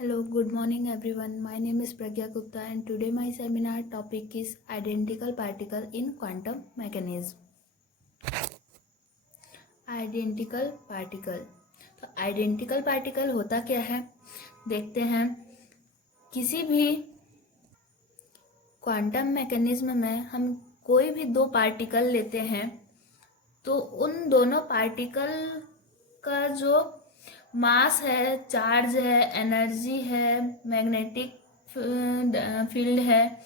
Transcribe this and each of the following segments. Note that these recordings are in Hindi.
Hello, good morning everyone. My name is Pragya Gupta and today my seminar topic is identical particle in quantum mechanism. Identical particle. तो आइडेंटिकल पार्टिकल होता क्या है देखते हैं। किसी भी क्वांटम मैकेनिज्म में हम कोई भी दो पार्टिकल लेते हैं तो उन दोनों पार्टिकल का जो मास है, चार्ज है, एनर्जी है, मैग्नेटिक फील्ड है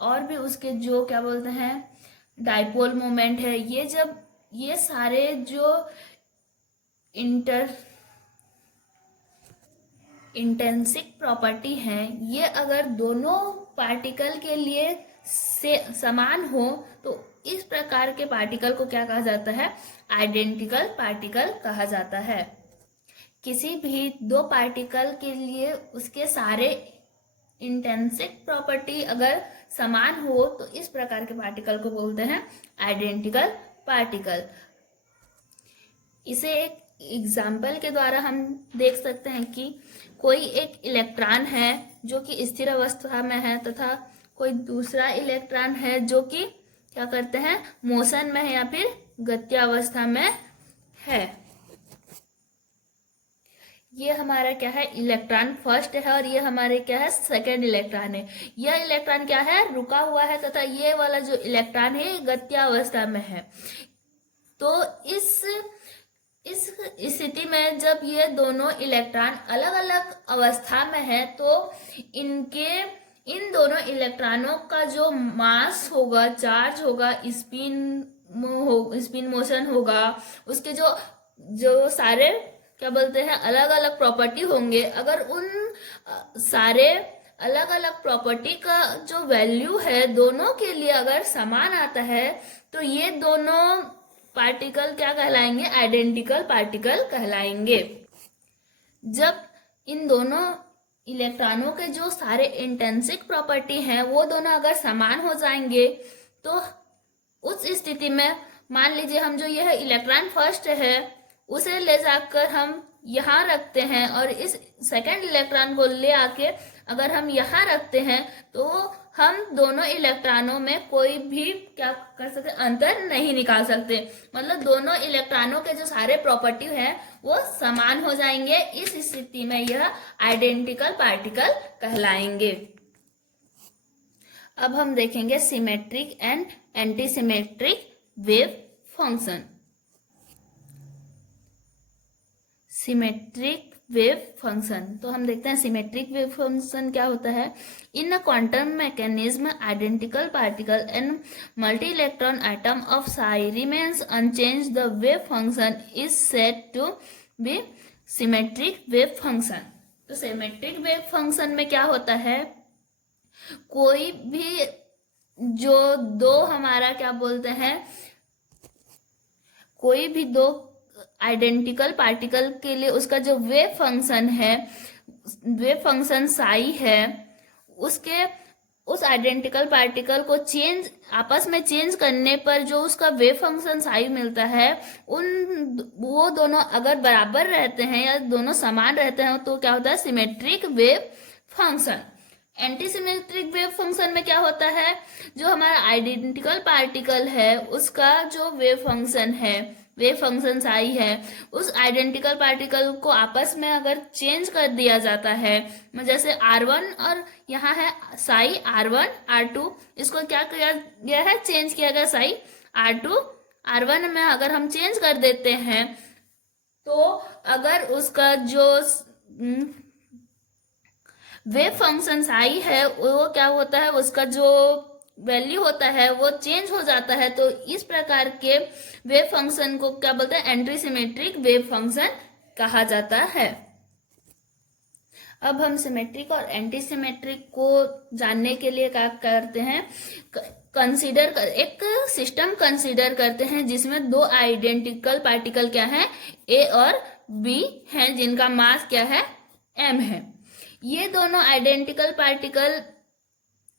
और भी उसके जो क्या बोलते हैं डाइपोल मोमेंट है, ये सारे जो इंटेंसिक प्रॉपर्टी हैं, ये अगर दोनों पार्टिकल के लिए से समान हो तो इस प्रकार के पार्टिकल को क्या कहा जाता है? आइडेंटिकल पार्टिकल कहा जाता है। किसी भी दो पार्टिकल के लिए उसके सारे इंटेंसिक प्रॉपर्टी अगर समान हो तो इस प्रकार के पार्टिकल को बोलते हैं आइडेंटिकल पार्टिकल। इसे एक एग्जाम्पल के द्वारा हम देख सकते हैं कि कोई एक इलेक्ट्रॉन है जो कि स्थिर अवस्था में है तथा कोई दूसरा इलेक्ट्रॉन है जो कि क्या करते हैं, मोशन में है या फिर गत्या अवस्था में है। ये हमारा क्या है, इलेक्ट्रॉन फर्स्ट है और ये हमारे क्या है, सेकेंड इलेक्ट्रॉन है। यह इलेक्ट्रॉन क्या है, रुका हुआ है तथा ये वाला जो इलेक्ट्रॉन है गत्या अवस्था में है। तो इस स्थिति में जब ये दोनों इलेक्ट्रॉन अलग अलग अवस्था में है तो इन दोनों इलेक्ट्रॉनों का जो मास होगा, चार्ज होगा, स्पिन मोशन होगा, उसके जो सारे क्या बोलते हैं अलग अलग प्रॉपर्टी होंगे। अगर उन सारे अलग अलग प्रॉपर्टी का जो वैल्यू है दोनों के लिए अगर समान आता है तो ये दोनों पार्टिकल क्या कहलाएंगे, आइडेंटिकल पार्टिकल कहलाएंगे। जब इन दोनों इलेक्ट्रॉनों के जो सारे इंटेंसिक प्रॉपर्टी हैं वो दोनों अगर समान हो जाएंगे तो उस स्थिति में मान लीजिए हम जो यह इलेक्ट्रॉन फर्स्ट है उसे ले जाकर हम यहाँ रखते हैं और इस सेकेंड इलेक्ट्रॉन को ले आके अगर हम यहाँ रखते हैं तो हम दोनों इलेक्ट्रॉनों में कोई भी क्या कर सकते, अंतर नहीं निकाल सकते। मतलब दोनों इलेक्ट्रॉनों के जो सारे प्रॉपर्टी हैं वो समान हो जाएंगे। इस स्थिति में यह आइडेंटिकल पार्टिकल कहलाएंगे। अब हम देखेंगे symmetric and anti symmetric wave function. Symmetric wave function, तो हम देखते हैं सिमेट्रिक वेव फंक्शन क्या होता है। In a quantum mechanism identical particle and multi electron atom of psi remains unchanged, the wave function is said to be symmetric wave function. तो सिमेट्रिक वेव फंक्शन में क्या होता है, कोई भी जो दो हमारा क्या बोलते हैं, कोई भी दो आइडेंटिकल पार्टिकल के लिए उसका जो वेव फंक्शन है, वेव फंक्शन साई है, उस आइडेंटिकल पार्टिकल को आपस में चेंज करने पर जो उसका वेव फंक्शन साई मिलता है, वो दोनों अगर बराबर रहते हैं या दोनों समान रहते हैं तो क्या होता है, symmetric wave function. Anti symmetric wave function में क्या होता है, जो हमारा आइडेंटिकल पार्टिकल है उसका जो वेव फंक्शन है, वेव फंक्शन साई है, उस आइडेंटिकल पार्टिकल को आपस में अगर चेंज कर दिया जाता है, जैसे R1 और यहाँ है साई R1 R2, इसको क्या किया गया है, चेंज किया गया साई R2 R1 में अगर हम चेंज कर देते हैं तो अगर उसका जो वेव फंक्शन साई है वो क्या होता है, उसका जो वैल्यू होता है वो चेंज हो जाता है। तो इस प्रकार के वेव फंक्शन को क्या बोलते हैं, एंटी सिमेट्रिक वेव फंक्शन कहा जाता है। अब हम सिमेट्रिक और एंटी सिमेट्रिक को जानने के लिए क्या करते हैं, एक सिस्टम कंसीडर करते हैं जिसमें दो आइडेंटिकल पार्टिकल क्या है, ए और बी हैं, जिनका मास क्या है, m है। ये दोनों आइडेंटिकल पार्टिकल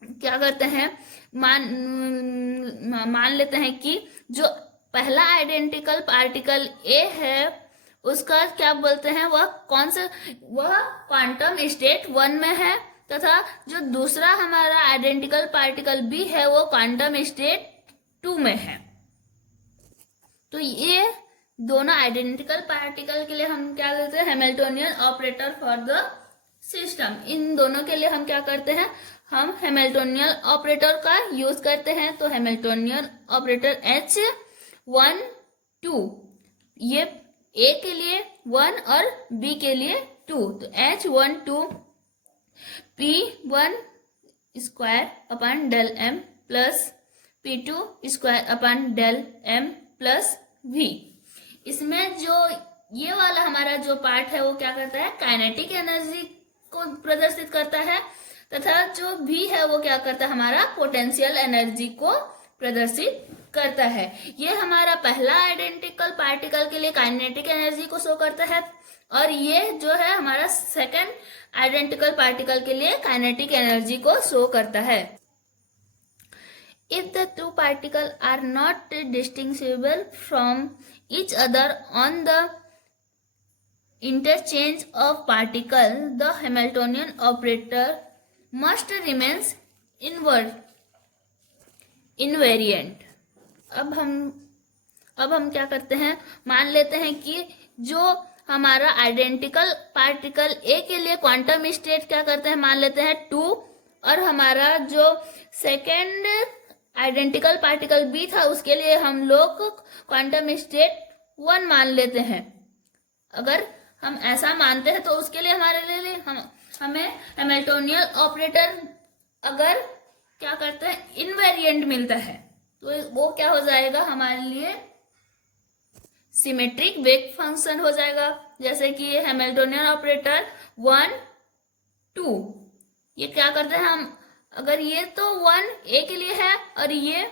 क्या करते हैं, मान लेते हैं कि जो पहला आइडेंटिकल पार्टिकल ए है उसका क्या बोलते हैं, वह क्वांटम स्टेट 1 में है, तथा जो दूसरा हमारा आइडेंटिकल पार्टिकल बी है वो क्वांटम स्टेट 2 में है। तो ये दोनों आइडेंटिकल पार्टिकल के लिए हम क्या लेते हैं, Hamiltonian operator for the system. इन दोनों के लिए हम क्या करते हैं, हम हैमिल्टोनियन ऑपरेटर का यूज करते हैं। तो हैमिल्टोनियन ऑपरेटर H1 2, ये A के लिए 1 और B के लिए 2, तो H1 2 P1 square upon del M plus P2 square upon del M plus V। इसमें जो ये वाला हमारा जो पार्ट है वो क्या करता है, काइनेटिक एनर्जी को प्रदर्शित करता है, तथा जो भी है वो क्या करता है, हमारा पोटेंशियल एनर्जी को प्रदर्शित करता है। ये हमारा पहला आइडेंटिकल पार्टिकल के लिए काइनेटिक एनर्जी को शो करता है, और ये जो है हमारा सेकंड आइडेंटिकल पार्टिकल के लिए काइनेटिक एनर्जी को शो करता है। If the two particles are not distinguishable from each other on the interchange of particles, the Hamiltonian operator must remain invariant। अब हम क्या करते हैं, मान लेते हैं कि जो हमारा आइडेंटिकल पार्टिकल ए के लिए क्वांटम स्टेट क्या करते हैं, मान लेते हैं 2, और हमारा जो सेकेंड आइडेंटिकल पार्टिकल बी था उसके लिए हम लोग क्वांटम स्टेट 1 मान लेते हैं। अगर हम ऐसा मानते हैं तो उसके लिए हमारे लिए हमें हैमिल्टोनियन ऑपरेटर अगर क्या करते हैं, इनवेरिएंट मिलता है, तो वो क्या हो जाएगा, हमारे लिए सिमेट्रिक वेव फंक्शन हो जाएगा। जैसे कि हैमिल्टोनियन ऑपरेटर 1 2, ये क्या करते हैं हम, अगर ये तो 1 ए के लिए है और ये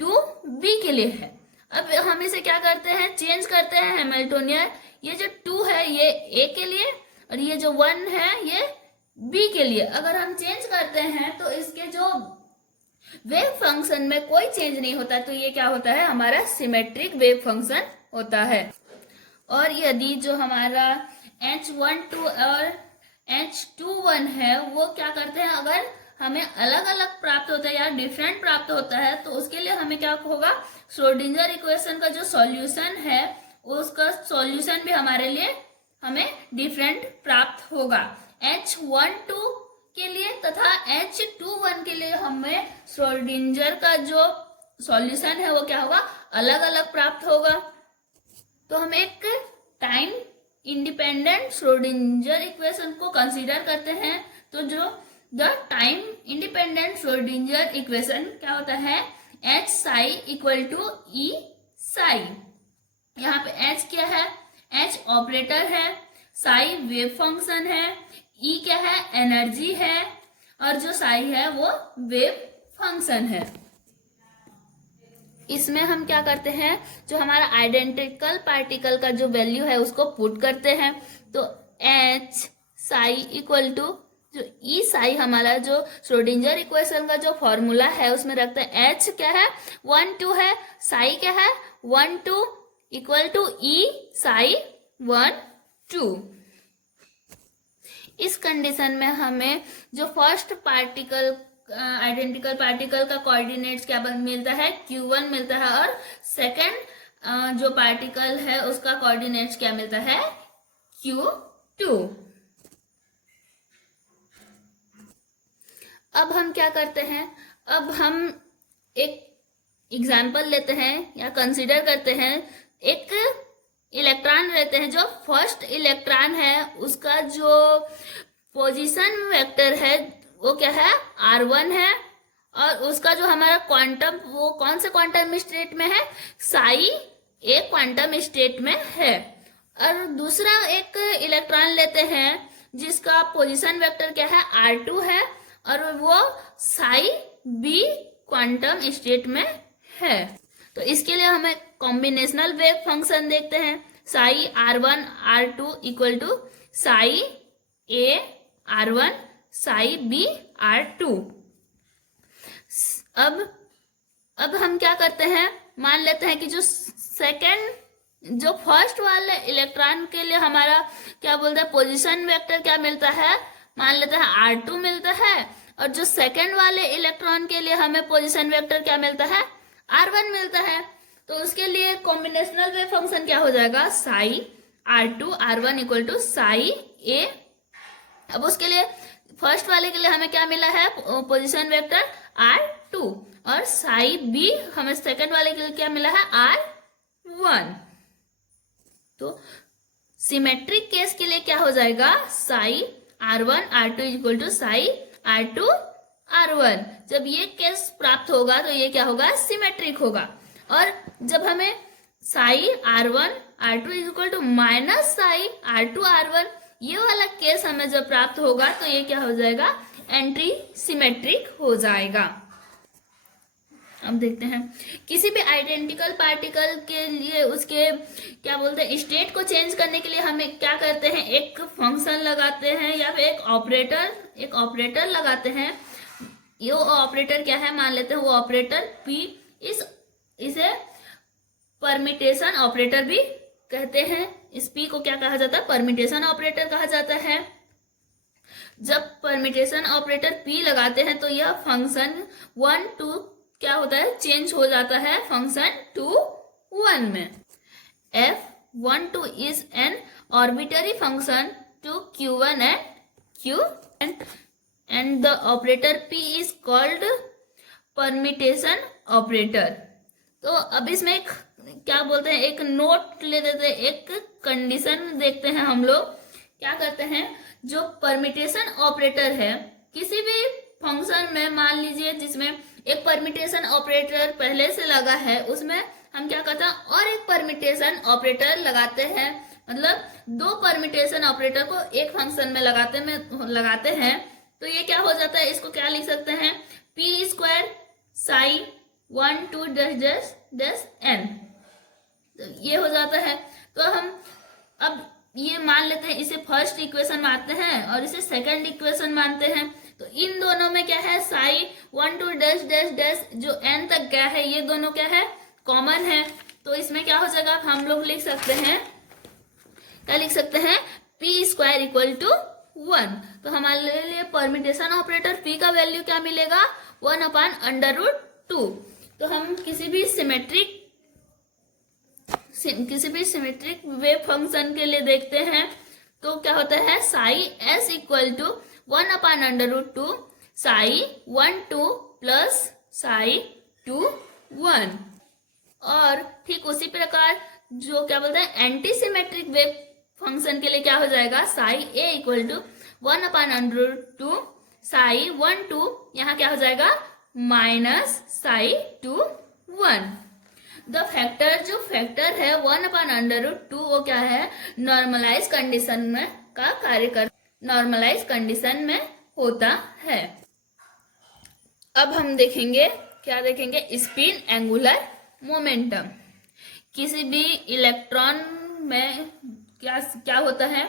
2 बी के लिए है, अब हम इसे क्या करते हैं, चेंज करते हैं हैमिल्टोनियन। ये जो 2 है ये ए के लिए और ये जो 1 है ये बी के लिए। अगर हम चेंज करते हैं तो इसके जो वेव फंक्शन में कोई चेंज नहीं होता, तो ये क्या होता है, हमारा सिमेट्रिक वेव फंक्शन होता है। और यदि जो हमारा H12 और H21 है वो क्या करते हैं, अगर हमें अलग अलग प्राप्त होता है या डिफरेंट प्राप्त होता है तो उसके लिए हमें क्या होगा, श्रोडिंगर इक्वेशन का जो सॉल्यूशन है उसका सॉल्यूशन भी हमारे लिए हमें डिफरेंट प्राप्त होगा। H12 के लिए तथा H21 के लिए हमें श्रोडिंगर का जो सॉल्यूशन है वो क्या होगा, अलग अलग प्राप्त होगा। तो हम एक टाइम इंडिपेंडेंट श्रोडिंगर इक्वेशन को कंसीडर करते हैं। तो जो the time independent Schrodinger equation क्या होता है, H psi equal to E psi। यहाँ पे H क्या है, H ऑपरेटर है, psi वेव फंक्शन है, E क्या है, एनर्जी है, और जो psi है वो वेव फंक्शन है। इसमें हम क्या करते हैं, जो हमारा आइडेंटिकल पार्टिकल का जो वैल्यू है उसको पुट करते हैं। तो H psi इक्वल टू जो E psi हमारा जो श्रोडिंगर इक्वेशन का जो फॉर्मूला है उसमें रखते हैं, H क्या है 1 2 है, psi क्या है 1 2 इक्वल टू E psi 1 2। इस कंडीशन में हमें जो फर्स्ट पार्टिकल आइडेंटिकल पार्टिकल का कोऑर्डिनेट्स क्या मिलता है, Q1 मिलता है, और सेकेंड जो पार्टिकल है उसका कोऑर्डिनेट्स क्या मिलता है, Q2। अब हम क्या करते हैं, अब हम एक एग्जाम्पल लेते हैं या कंसीडर करते हैं, एक इलेक्ट्रॉन रहते हैं, जो फर्स्ट इलेक्ट्रॉन है उसका जो पोजीशन वेक्टर है वो क्या है, R1 है, और उसका जो हमारा क्वांटम वो कौन से क्वांटम स्टेट में है, psi ए क्वांटम स्टेट में है। और दूसरा एक इलेक्ट्रॉन लेते हैं जिसका पोजीशन वेक्टर क्या है, R2 है, और वो psi b क्वांटम स्टेट में है। तो इसके लिए हमें कॉम्बिनेशनल वेव फंक्शन देखते हैं, psi R1 R2 equal to psi a R1 psi b R2। अब हम क्या करते हैं, मान लेते हैं कि जो सेकेंड जो फर्स्ट वाले इलेक्ट्रॉन के लिए हमारा क्या बोलते हैं पोजीशन वेक्टर क्या मिलता है, मान लेते हैं R2 मिलता है, और जो सेकंड वाले इलेक्ट्रॉन के लिए हमें पोजीशन वेक्टर क्या मिलता है, R1 मिलता है। तो उसके लिए कॉम्बिनेशनल वेव फंक्शन क्या हो जाएगा, psi R2 R1 equal to psi A। अब उसके लिए फर्स्ट वाले के लिए हमें क्या मिला है, पोजीशन वेक्टर R2, और साई B हमें सेकंड वाले के लिए क्या मिला है, R1। तो सिमेट्रिक केस के लिए क्या हो जाएगा, Sai R1 R2 equal to Sai R2 R1। जब ये केस प्राप्त होगा तो ये क्या होगा, सिमेट्रिक होगा। और जब हमें psi R1 R2 equal to minus psi R2 R1 ये वाला केस हमें जब प्राप्त होगा तो ये क्या हो जाएगा, एंटी सिमेट्रिक हो जाएगा। अब देखते हैं किसी भी आइडेंटिकल पार्टिकल के लिए उसके क्या बोलते हैं स्टेट को चेंज करने के लिए हमें क्या करते हैं, एक फंक्शन लगाते हैं या फिर एक ऑपरेटर लगाते हैं। ये ऑपरेटर क्या है, मान लेते हैं वो ऑपरेटर P, इसे परमिटेशन ऑपरेटर भी कहते हैं। इस P को क्या कहा जाता है, परमिटेशन ऑपरेटर कहा जाता है। जब परमिटेशन ऑपरेटर P लगाते हैं तो यह फंक्शन 1 2 क्या होता है, चेंज हो जाता है फंक्शन 2 1 में। F12 is an arbitrary function to Q1 and Q and the operator P is called permutation operator। तो अब इसमें एक क्या बोलते हैं, एक नोट ले देते हैं, एक कंडीशन देखते हैं हम लोग। क्या करते हैं, जो परमिटेशन ऑपरेटर है किसी भी फंक्शन में, मान लीजिए जिसमें एक परमिटेशन ऑपरेटर पहले से लगा है, उसमें हम क्या करते हैं और एक परमिटेशन ऑपरेटर लगाते हैं। मतलब दो परमिटेशन ऑपरेटर को एक फंक्शन में लगाते हैं तो ये क्या हो जाता है, इसको क्या लिख सकते हैं, P square psi 1 2 dash dash n. तो ये हो जाता है। तो हम अब ये मान लेते हैं, इसे फर्स्ट इक्वेशन मानते हैं और इसे सेकंड इक्वेशन मानते हैं। तो इन दोनों में क्या है, साई 1 2 डैश डैश डैश जो एन तक गया है ये दोनों क्या है, कॉमन है। तो इसमें क्या हो जाएगा, हम लोग लिख सकते हैं, क्या लिख सकते हैं, पी स्क्वायर इक्वल टू 1। तो हमारे लिए परमिटेशन ऑपरेटर पी का वैल्यू क्या मिलेगा, 1/√2। तो हम किसी भी सिमेट्रिक वेव फंक्शन के लिए देखते हैं तो क्या होता है, psi S equal to 1/√2 psi 1 2 plus psi 2 1। और ठीक उसी प्रकार जो क्या बोलते हैं एंटी सिमेट्रिक वेव फंक्शन के लिए क्या हो जाएगा, साई ए इक्वल टू 1/√2 साई 1 2, यहाँ क्या हो जाएगा माइनस साई 2 1। द फैक्टर जो फैक्टर है 1/√2 वो क्या है, नॉर्मलाइज कंडीशन में का कार्य कर, नॉर्मलाइज कंडीशन में होता है। अब हम देखेंगे, क्या देखेंगे, स्पिन एंगुलर मोमेंटम। किसी भी इलेक्ट्रॉन में क्या होता है,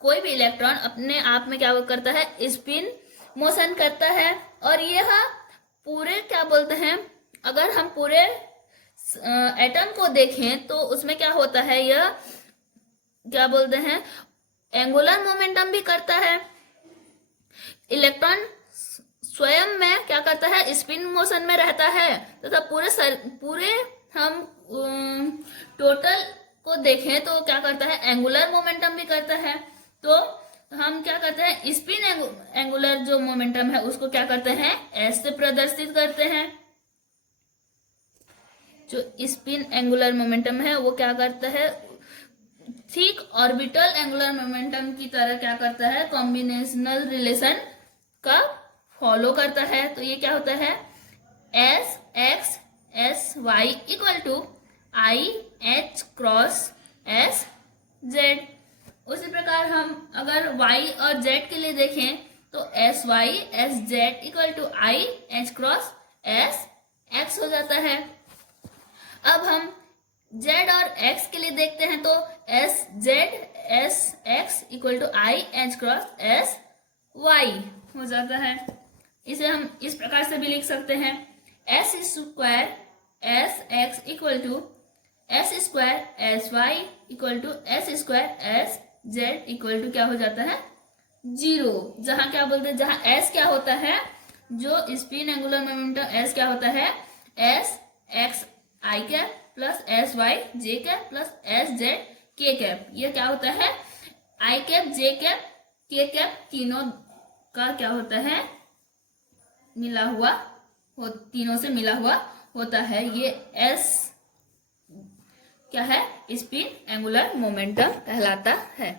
कोई भी इलेक्ट्रॉन अपने आप में क्या करता है, स्पिन मोशन करता है। और यह पूरे क्या बोलते हैं, अगर हम पूरे एटम को देखें तो उसमें क्या होता है, यह क्या बोलते हैं एंगुलर मोमेंटम भी करता है। इलेक्ट्रॉन स्वयं में क्या करता है, स्पिन मोशन में रहता है तथा पूरे हम टोटल को देखें तो क्या करता है, एंगुलर मोमेंटम भी करता है। तो हम क्या करते हैं, स्पिन एंगुलर जो मोमेंटम है उसको क्या करते हैं, एस से प्रदर्शित करते हैं। जो स्पिन एंगुलर मोमेंटम है वो क्या करता है, ठीक ऑर्बिटल एंगुलर मोमेंटम की तरह क्या करता है, कॉम्बिनेशनल रिलेशन का फॉलो करता है। तो ये क्या होता है, S X S Y equal to I H cross S Z. उसी प्रकार हम अगर y और z के लिए देखें तो S Y S Z equal to I H cross S X हो जाता है। अब हम z और x के लिए देखते हैं तो S Z S X equal to I H cross S Y हो जाता है। इसे हम इस प्रकार से भी लिख सकते हैं, S square S X equal to S square S Y equal to S square S Z equal to क्या हो जाता है, 0। जहां क्या बोलते हैं, जहां एस क्या होता है, जो स्पिन एंगुलर मोमेंटम एस क्या होता है, एस एक्स आई कैप प्लस एस वाई जे कैप प्लस एस जेड के कैप। ये क्या होता है, आई कैप जे कैप के कैप तीनों का क्या होता है, मिला हुआ तीनों से मिला हुआ होता है। ये एस क्या है, स्पिन एंगुलर मोमेंटम कहलाता है।